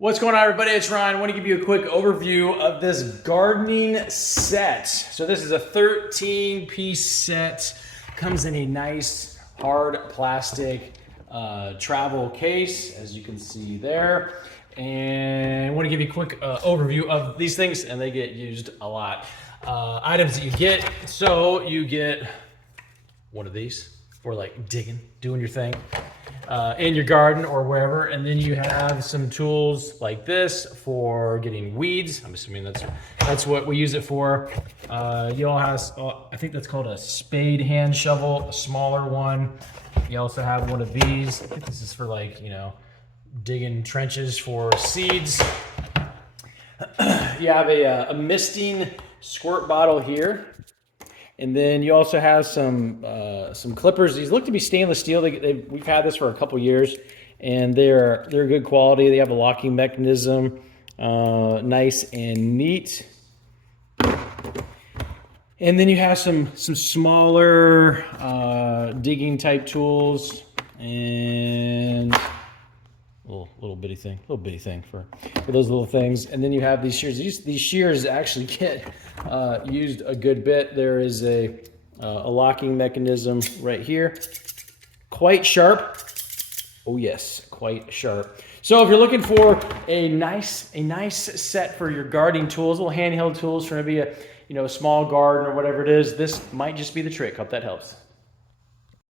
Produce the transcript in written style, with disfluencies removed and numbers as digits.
What's going on, everybody? It's Ryan. I want to give you a quick overview of this gardening set. So this is a 13-piece set. Comes in a nice hard plastic travel case, as you can see there. And I want to give you a quick overview of these things, and they get used a lot. Items that you get. So you get one of these for like digging, doing your thing. In your garden or wherever, and then you have some tools like this for getting weeds. I'm assuming that's what we use it for. You all have, I think that's called a spade hand shovel, a smaller one. You also have one of these. I think this is for like, digging trenches for seeds. You have a misting squirt bottle here. And then you also have some clippers. These look to be stainless steel. We've had this for a couple years, and they're good quality. They have a locking mechanism, nice and neat. And then you have some smaller digging type tools and little bitty thing for those little things. And then you have these shears. These shears actually get used a good bit. There is a locking mechanism right here, quite sharp. Oh yes, quite sharp. So if you're looking for a nice set for your gardening tools, little handheld tools for maybe a small garden or whatever it is, this might just be the trick. Hope that helps.